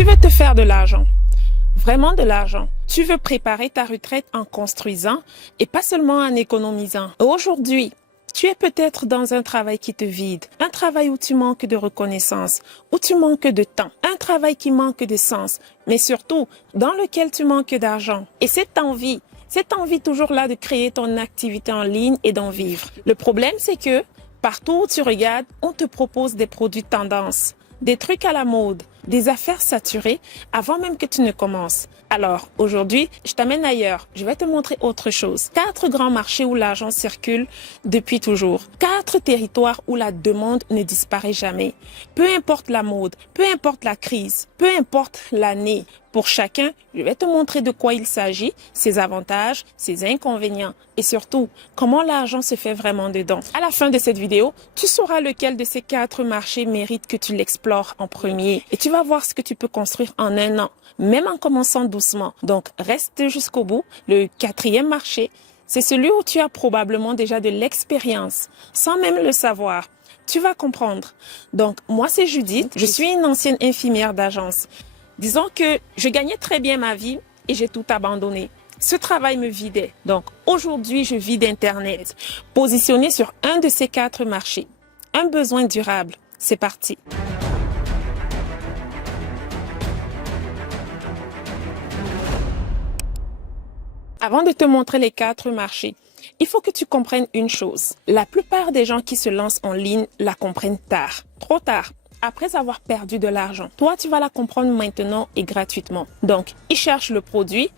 Tu veux te faire de l'argent, vraiment de l'argent. Tu veux préparer ta retraite en construisant et pas seulement en économisant. Aujourd'hui, tu es peut-être dans un travail qui te vide, un travail où tu manques de reconnaissance, où tu manques de temps, un travail qui manque de sens, mais surtout dans lequel tu manques d'argent. Et cette envie toujours là de créer ton activité en ligne et d'en vivre. Le problème, c'est que partout où tu regardes, on te propose des produits tendance, des trucs à la mode, des affaires saturées avant même que tu ne commences. Alors, aujourd'hui, je t'amène ailleurs. Je vais te montrer autre chose. 4 grands marchés où l'argent circule depuis toujours. 4 territoires où la demande ne disparaît jamais. Peu importe la mode, peu importe la crise, peu importe l'année. Pour chacun, je vais te montrer de quoi il s'agit, ses avantages, ses inconvénients et surtout, comment l'argent se fait vraiment dedans. À la fin de cette vidéo, tu sauras lequel de ces 4 marchés mérite que tu l'explores en premier. Et tu vas voir ce que tu peux construire en un an, même en commençant doucement. Donc, reste jusqu'au bout. Le 4e marché, c'est celui où tu as probablement déjà de l'expérience, sans même le savoir. Tu vas comprendre. Donc, moi, c'est Judith. Je suis une ancienne infirmière d'agence. Disons que je gagnais très bien ma vie et j'ai tout abandonné. Ce travail me vidait. Donc, aujourd'hui, je vis d'Internet, positionné sur un de ces 4 marchés. Un besoin durable. C'est parti. Avant de te montrer les 4 marchés, il faut que tu comprennes une chose. La plupart des gens qui se lancent en ligne la comprennent tard, trop tard, après avoir perdu de l'argent. Toi, tu vas la comprendre maintenant et gratuitement. Donc, ils cherchent le produit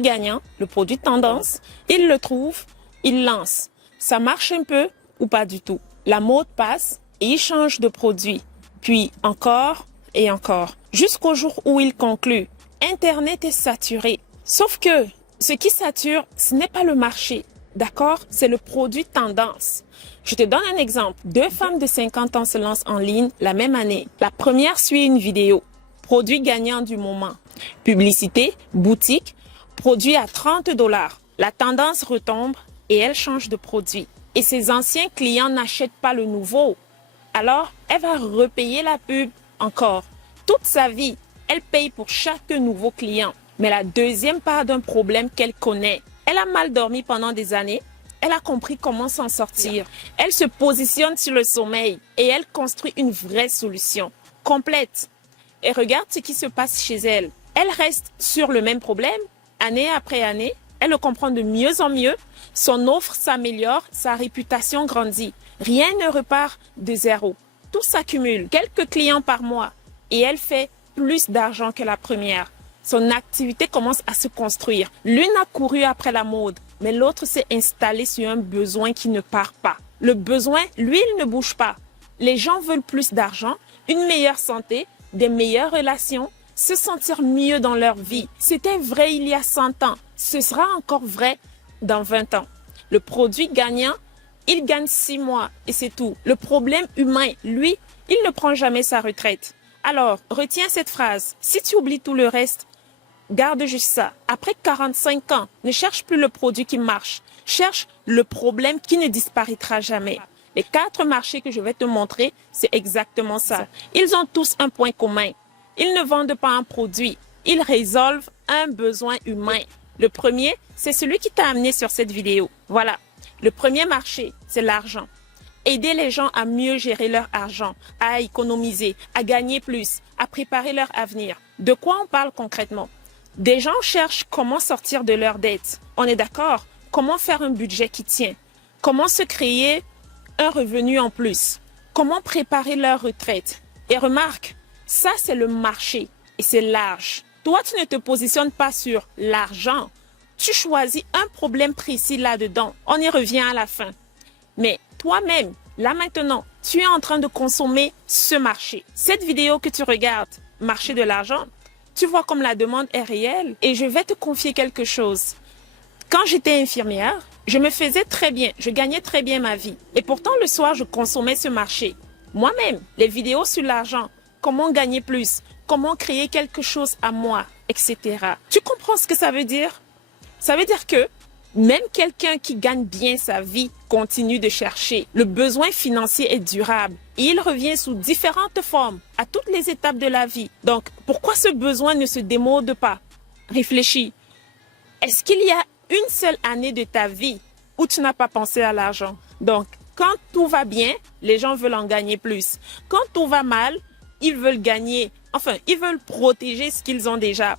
gagnant, le produit tendance, ils le trouvent, ils lancent. Ça marche un peu ou pas du tout. La mode passe et ils changent de produit. Puis encore et encore, jusqu'au jour où ils concluent. Internet est saturé. Sauf que ce qui sature, ce n'est pas le marché, d'accord? C'est le produit tendance. Je te donne un exemple. 2 femmes de 50 ans se lancent en ligne la même année. La première suit une vidéo. Produit gagnant du moment. Publicité, boutique, produit à 30 $. La tendance retombe et elle change de produit. Et ses anciens clients n'achètent pas le nouveau. Alors, elle va repayer la pub encore. Toute sa vie, elle paye pour chaque nouveau client. Mais la deuxième part d'un problème qu'elle connaît. Elle a mal dormi pendant des années. Elle a compris comment s'en sortir. Elle se positionne sur le sommeil et elle construit une vraie solution complète. Et regarde ce qui se passe chez elle. Elle reste sur le même problème, année après année. Elle le comprend de mieux en mieux. Son offre s'améliore, sa réputation grandit. Rien ne repart de zéro. Tout s'accumule. Quelques clients par mois. Et elle fait plus d'argent que la première. Son activité commence à se construire. L'une a couru après la mode, mais l'autre s'est installée sur un besoin qui ne part pas. Le besoin, lui, il ne bouge pas. Les gens veulent plus d'argent, une meilleure santé, des meilleures relations, se sentir mieux dans leur vie. C'était vrai il y a 100 ans. Ce sera encore vrai dans 20 ans. Le produit gagnant, il gagne 6 mois et c'est tout. Le problème humain, lui, il ne prend jamais sa retraite. Alors, retiens cette phrase. Si tu oublies tout le reste, garde juste ça. Après 45 ans, ne cherche plus le produit qui marche. Cherche le problème qui ne disparaîtra jamais. Les 4 marchés que je vais te montrer, c'est exactement ça. Ils ont tous un point commun. Ils ne vendent pas un produit. Ils résolvent un besoin humain. Le premier, c'est celui qui t'a amené sur cette vidéo. Voilà. Le premier marché, c'est l'argent. Aider les gens à mieux gérer leur argent, à économiser, à gagner plus, à préparer leur avenir. De quoi on parle concrètement? Des gens cherchent comment sortir de leurs dettes. On est d'accord? Comment faire un budget qui tient? Comment se créer un revenu en plus? Comment préparer leur retraite? Et remarque, ça c'est le marché et c'est large. Toi, tu ne te positionnes pas sur l'argent. Tu choisis un problème précis là-dedans. On y revient à la fin. Mais toi-même, là maintenant, tu es en train de consommer ce marché. Cette vidéo que tu regardes, marché de l'argent, tu vois comme la demande est réelle et je vais te confier quelque chose. Quand j'étais infirmière, je me faisais très bien, je gagnais très bien ma vie. Et pourtant, le soir, je consommais ce marché. Moi-même, les vidéos sur l'argent, comment gagner plus, comment créer quelque chose à moi, etc. Tu comprends ce que ça veut dire? Ça veut dire que Même quelqu'un qui gagne bien sa vie continue de chercher. Le besoin financier est durable et il revient sous différentes formes à toutes les étapes de la vie. Donc, pourquoi ce besoin ne se démode pas? Réfléchis. Est-ce qu'il y a une seule année de ta vie où tu n'as pas pensé à l'argent? Donc, quand tout va bien, les gens veulent en gagner plus. Quand tout va mal, ils veulent gagner, ils veulent protéger ce qu'ils ont déjà.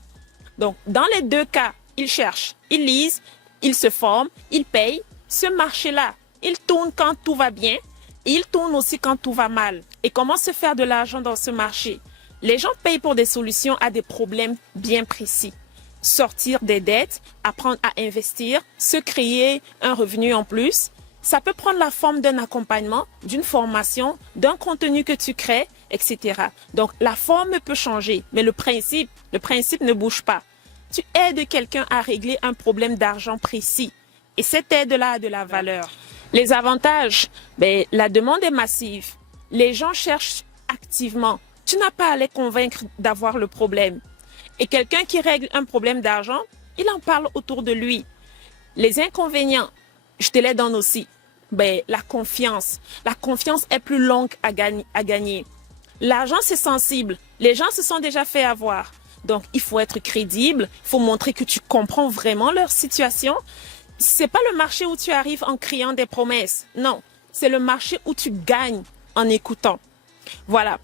Donc, dans les deux cas, ils cherchent, ils lisent, ils se forment, ils payent. Ce marché-là, il tourne quand tout va bien et il tourne aussi quand tout va mal. Et comment se faire de l'argent dans ce marché? Les gens payent pour des solutions à des problèmes bien précis. Sortir des dettes, apprendre à investir, se créer un revenu en plus. Ça peut prendre la forme d'un accompagnement, d'une formation, d'un contenu que tu crées, etc. Donc, la forme peut changer, mais le principe ne bouge pas. Tu aides quelqu'un à régler un problème d'argent précis. Et cette aide-là a de la valeur. Les avantages, la demande est massive. Les gens cherchent activement. Tu n'as pas à les convaincre d'avoir le problème. Et quelqu'un qui règle un problème d'argent, il en parle autour de lui. Les inconvénients, je te les donne aussi. La confiance. La confiance est plus longue à gagner. L'argent, c'est sensible. Les gens se sont déjà fait avoir. Donc, il faut être crédible. Il faut montrer que tu comprends vraiment leur situation. C'est pas le marché où tu arrives en criant des promesses. Non, c'est le marché où tu gagnes en écoutant. Voilà.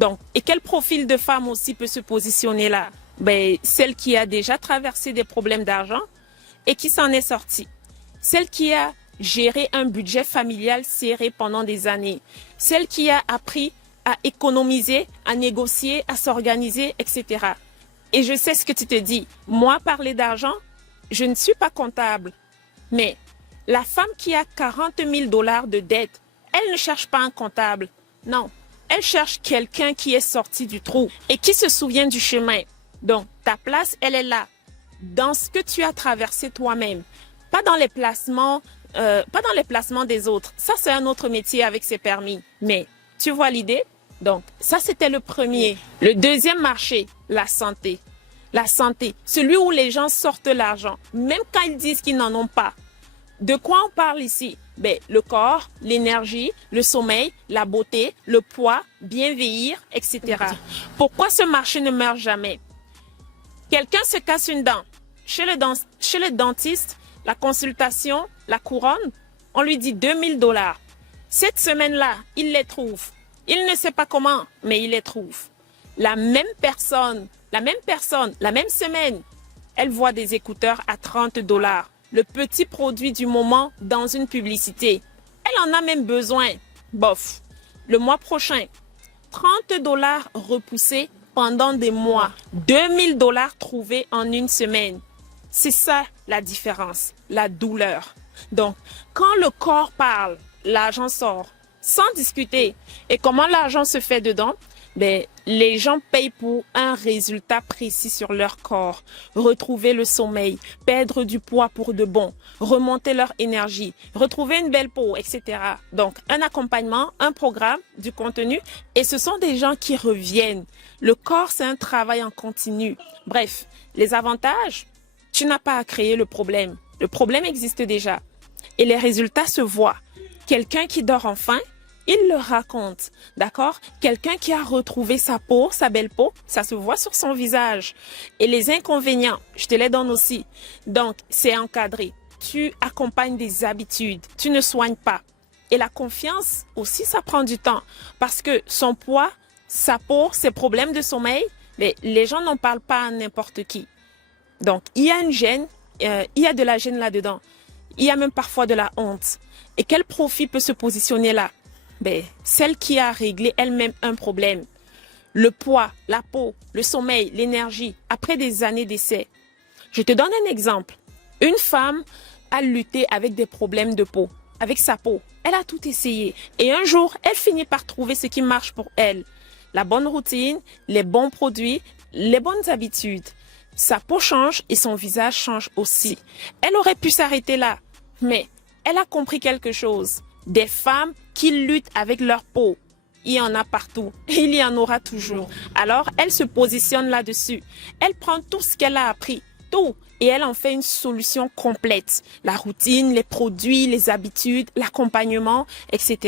Donc, et quel profil de femme aussi peut se positionner là? Celle qui a déjà traversé des problèmes d'argent et qui s'en est sortie. Celle qui a géré un budget familial serré pendant des années. Celle qui a appris à économiser, à négocier, à s'organiser, etc. Et je sais ce que tu te dis. Moi, parler d'argent, je ne suis pas comptable. Mais la femme qui a 40 000 $ de dette, elle ne cherche pas un comptable. Non, elle cherche quelqu'un qui est sorti du trou et qui se souvient du chemin. Donc, ta place, elle est là, dans ce que tu as traversé toi-même. Pas dans les placements des autres. Ça, c'est un autre métier avec ses permis. Mais tu vois l'idée? Donc, ça, c'était le premier. Le deuxième marché, la santé. La santé, celui où les gens sortent l'argent, même quand ils disent qu'ils n'en ont pas. De quoi on parle ici? Le corps, l'énergie, le sommeil, la beauté, le poids, bien vieillir, etc. Pourquoi ce marché ne meurt jamais? Quelqu'un se casse une dent. Chez le dentiste, la consultation, la couronne, on lui dit 2 000 $. Cette semaine-là, il les trouve. Il ne sait pas comment, mais il les trouve. La même personne, la même semaine, elle voit des écouteurs à 30 $. Le petit produit du moment dans une publicité. Elle en a même besoin. Bof. Le mois prochain, 30 $ repoussés pendant des mois. 2 000 $ trouvés en une semaine. C'est ça la différence, la douleur. Donc, quand le corps parle, l'argent sort, sans discuter. Et comment l'argent se fait dedans? Les gens payent pour un résultat précis sur leur corps. Retrouver le sommeil, perdre du poids pour de bon, remonter leur énergie, retrouver une belle peau, etc. Donc, un accompagnement, un programme, du contenu. Et ce sont des gens qui reviennent. Le corps, c'est un travail en continu. Bref, les avantages, tu n'as pas à créer le problème. Le problème existe déjà. Et les résultats se voient. Quelqu'un qui dort enfin, il le raconte, d'accord? Quelqu'un qui a retrouvé sa peau, sa belle peau, ça se voit sur son visage. Et les inconvénients, je te les donne aussi. Donc, c'est encadré. Tu accompagnes des habitudes. Tu ne soignes pas. Et la confiance aussi, ça prend du temps. Parce que son poids, sa peau, ses problèmes de sommeil, les gens n'en parlent pas à n'importe qui. Donc, il y a une gêne, il y a de la gêne là-dedans. Il y a même parfois de la honte. Et quel profit peut se positionner là? Celle qui a réglé elle-même un problème. Le poids, la peau, le sommeil, l'énergie, après des années d'essai. Je te donne un exemple. Une femme a lutté avec des problèmes de peau, avec sa peau. Elle a tout essayé. Et un jour, elle finit par trouver ce qui marche pour elle. La bonne routine, les bons produits, les bonnes habitudes. Sa peau change et son visage change aussi. Elle aurait pu s'arrêter là, mais elle a compris quelque chose. Des femmes qui luttent avec leur peau, il y en a partout. Il y en aura toujours. Alors, elle se positionne là-dessus. Elle prend tout ce qu'elle a appris, tout. et elle en fait une solution complète. La routine, les produits, les habitudes, l'accompagnement, etc.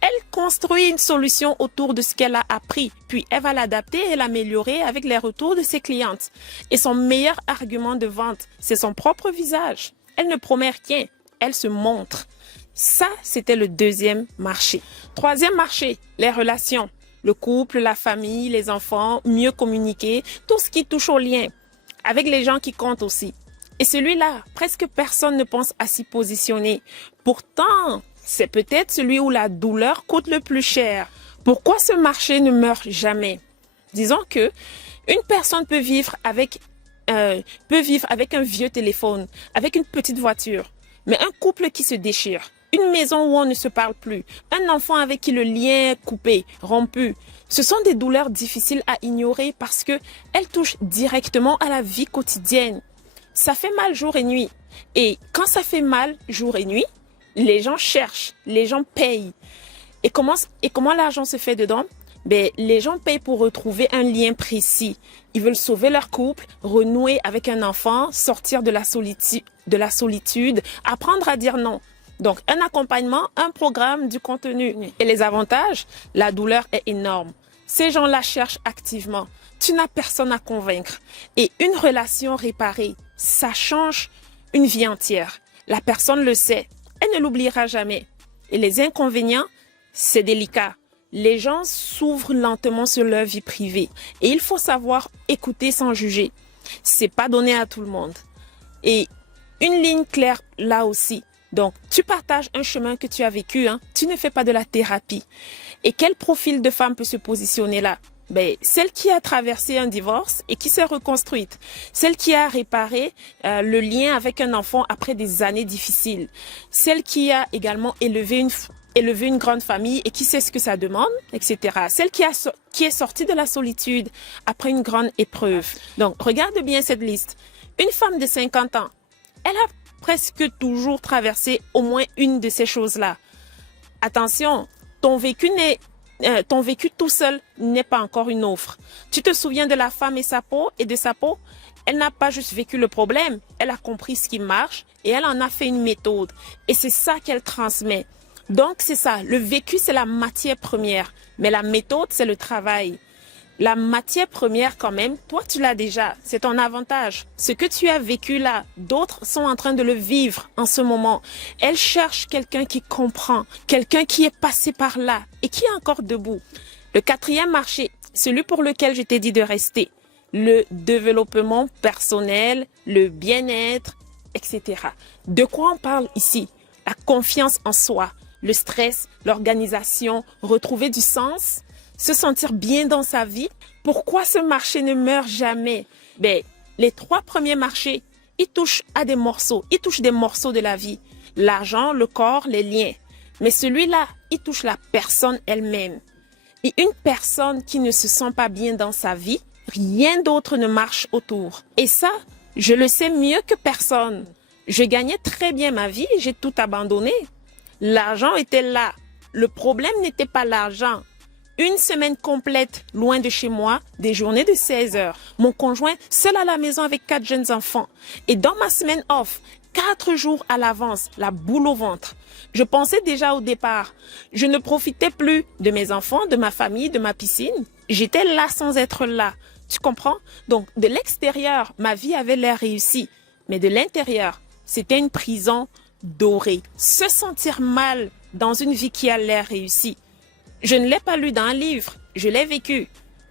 Elle construit une solution autour de ce qu'elle a appris, puis elle va l'adapter et l'améliorer avec les retours de ses clientes. Et son meilleur argument de vente, c'est son propre visage. Elle ne promet rien, elle se montre. Ça, c'était le deuxième marché. Troisième marché, les relations. Le couple, la famille, les enfants, mieux communiquer, tout ce qui touche au lien. Avec les gens qui comptent aussi. Et celui-là, presque personne ne pense à s'y positionner. Pourtant, c'est peut-être celui où la douleur coûte le plus cher. Pourquoi ce marché ne meurt jamais? Disons que une personne peut vivre avec un vieux téléphone, avec une petite voiture, mais un couple qui se déchire, une maison où on ne se parle plus, un enfant avec qui le lien est coupé, rompu. Ce sont des douleurs difficiles à ignorer parce que elles touchent directement à la vie quotidienne. Ça fait mal jour et nuit. Et quand ça fait mal jour et nuit, les gens cherchent, les gens payent. Et comment l'argent se fait dedans? Ben, les gens payent pour retrouver un lien précis. Ils veulent sauver leur couple, renouer avec un enfant, sortir de la solitude, apprendre à dire non. Donc, un accompagnement, un programme, du contenu. Et les avantages, la douleur est énorme. Ces gens-là cherchent activement. Tu n'as personne à convaincre. Et une relation réparée, ça change une vie entière. La personne le sait. Elle ne l'oubliera jamais. Et les inconvénients, c'est délicat. Les gens s'ouvrent lentement sur leur vie privée. Et il faut savoir écouter sans juger. C'est pas donné à tout le monde. Et une ligne claire là aussi. Donc, tu partages un chemin que tu as vécu, hein. Tu ne fais pas de la thérapie. Et quel profil de femme peut se positionner là? Ben, celle qui a traversé un divorce et qui s'est reconstruite. Celle qui a réparé le lien avec un enfant après des années difficiles. Celle qui a également élevé une grande famille et qui sait ce que ça demande, etc. Celle qui est sortie de la solitude après une grande épreuve. Donc, regarde bien cette liste. Une femme de 50 ans, elle a presque toujours traversé au moins une de ces choses-là. Attention, ton vécu tout seul n'est pas encore une offre. Tu te souviens de la femme et de sa peau? Elle n'a pas juste vécu le problème, elle a compris ce qui marche et elle en a fait une méthode. Et c'est ça qu'elle transmet. Donc c'est ça, le vécu c'est la matière première, mais la méthode c'est le travail. La matière première quand même, toi tu l'as déjà, c'est ton avantage. Ce que tu as vécu là, d'autres sont en train de le vivre en ce moment. Elle cherche quelqu'un qui comprend, quelqu'un qui est passé par là et qui est encore debout. Le quatrième marché, celui pour lequel je t'ai dit de rester, le développement personnel, le bien-être, etc. De quoi on parle ici? La confiance en soi, le stress, l'organisation, retrouver du sens, se sentir bien dans sa vie. Pourquoi ce marché ne meurt jamais? Ben, les trois premiers marchés, ils touchent à des morceaux. Ils touchent des morceaux de la vie. L'argent, le corps, les liens. Mais celui-là, il touche la personne elle-même. Et une personne qui ne se sent pas bien dans sa vie, rien d'autre ne marche autour. Et ça, je le sais mieux que personne. Je gagnais très bien ma vie, j'ai tout abandonné. L'argent était là. Le problème n'était pas l'argent. Une semaine complète loin de chez moi, des journées de 16 heures. Mon conjoint seul à la maison avec 4 jeunes enfants. Et dans ma semaine off, 4 jours à l'avance, la boule au ventre. Je pensais déjà au départ. Je ne profitais plus de mes enfants, de ma famille, de ma piscine. J'étais là sans être là. Tu comprends? Donc, de l'extérieur, ma vie avait l'air réussie. Mais de l'intérieur, c'était une prison dorée. Se sentir mal dans une vie qui a l'air réussie. Je ne l'ai pas lu dans un livre, je l'ai vécu.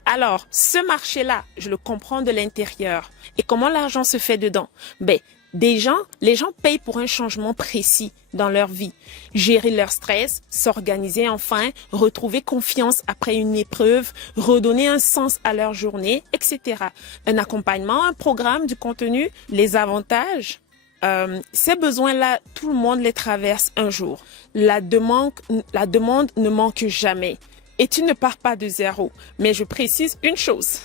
Alors, ce marché-là, je le comprends de l'intérieur. Et comment l'argent se fait dedans? Ben, les gens payent pour un changement précis dans leur vie. Gérer leur stress, s'organiser enfin, retrouver confiance après une épreuve, redonner un sens à leur journée, etc. Un accompagnement, un programme, du contenu, les avantages. Ces besoins-là, tout le monde les traverse un jour. La demande ne manque jamais. Et tu ne pars pas de zéro. Mais je précise une chose.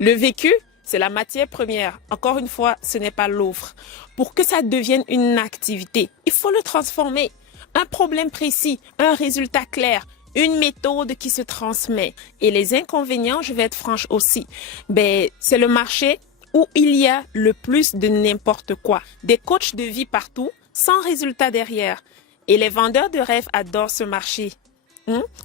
Le vécu, c'est la matière première. Encore une fois, ce n'est pas l'offre. Pour que ça devienne une activité, il faut le transformer. Un problème précis, un résultat clair, une méthode qui se transmet. Et les inconvénients, je vais être franche aussi, ben, c'est le marché où il y a le plus de n'importe quoi. Des coachs de vie partout, sans résultat derrière. Et les vendeurs de rêves adorent ce marché.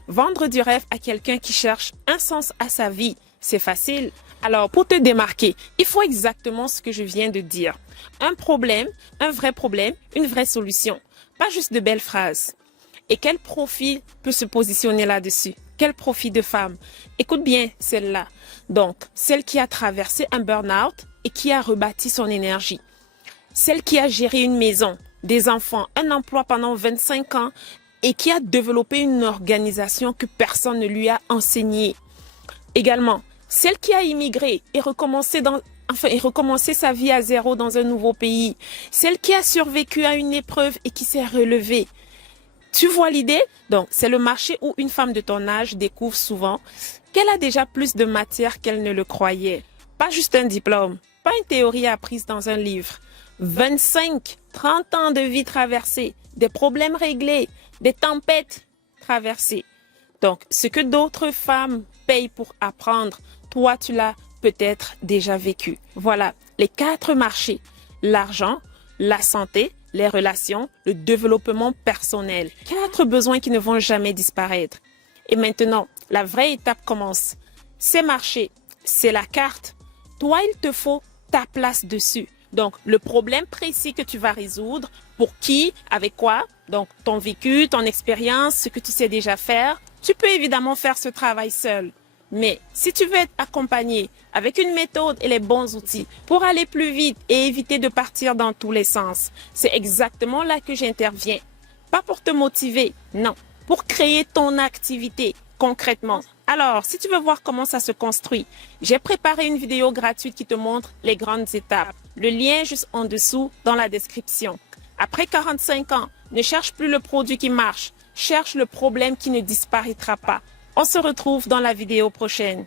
Vendre du rêve à quelqu'un qui cherche un sens à sa vie, c'est facile. Alors, pour te démarquer, il faut exactement ce que je viens de dire. Un problème, un vrai problème, une vraie solution. Pas juste de belles phrases. Et quel profil peut se positionner là-dessus? Quel profil de femme? Écoute bien celle-là. Donc, celle qui a traversé un burn-out et qui a rebâti son énergie. Celle qui a géré une maison, des enfants, un emploi pendant 25 ans et qui a développé une organisation que personne ne lui a enseignée. Également, celle qui a immigré et recommencé sa vie à zéro dans un nouveau pays. Celle qui a survécu à une épreuve et qui s'est relevée. Tu vois l'idée? Donc, c'est le marché où une femme de ton âge découvre souvent qu'elle a déjà plus de matière qu'elle ne le croyait. Pas juste un diplôme, pas une théorie apprise dans un livre. 25, 30 ans de vie traversée, des problèmes réglés, des tempêtes traversées. Donc, ce que d'autres femmes payent pour apprendre, toi, tu l'as peut-être déjà vécu. Voilà, les 4 marchés. L'argent, la santé, les relations, le développement personnel. 4 besoins qui ne vont jamais disparaître. Et maintenant, la vraie étape commence. Ces marchés, c'est la carte. Toi, il te faut ta place dessus. Donc, le problème précis que tu vas résoudre, pour qui, avec quoi, donc ton vécu, ton expérience, ce que tu sais déjà faire. Tu peux évidemment faire ce travail seul. Mais si tu veux être accompagné avec une méthode et les bons outils pour aller plus vite et éviter de partir dans tous les sens, c'est exactement là que j'interviens. Pas pour te motiver, non, pour créer ton activité concrètement. Alors, si tu veux voir comment ça se construit, j'ai préparé une vidéo gratuite qui te montre les grandes étapes. Le lien juste en dessous dans la description. Après 45 ans, ne cherche plus le produit qui marche, cherche le problème qui ne disparaîtra pas. On se retrouve dans la vidéo prochaine.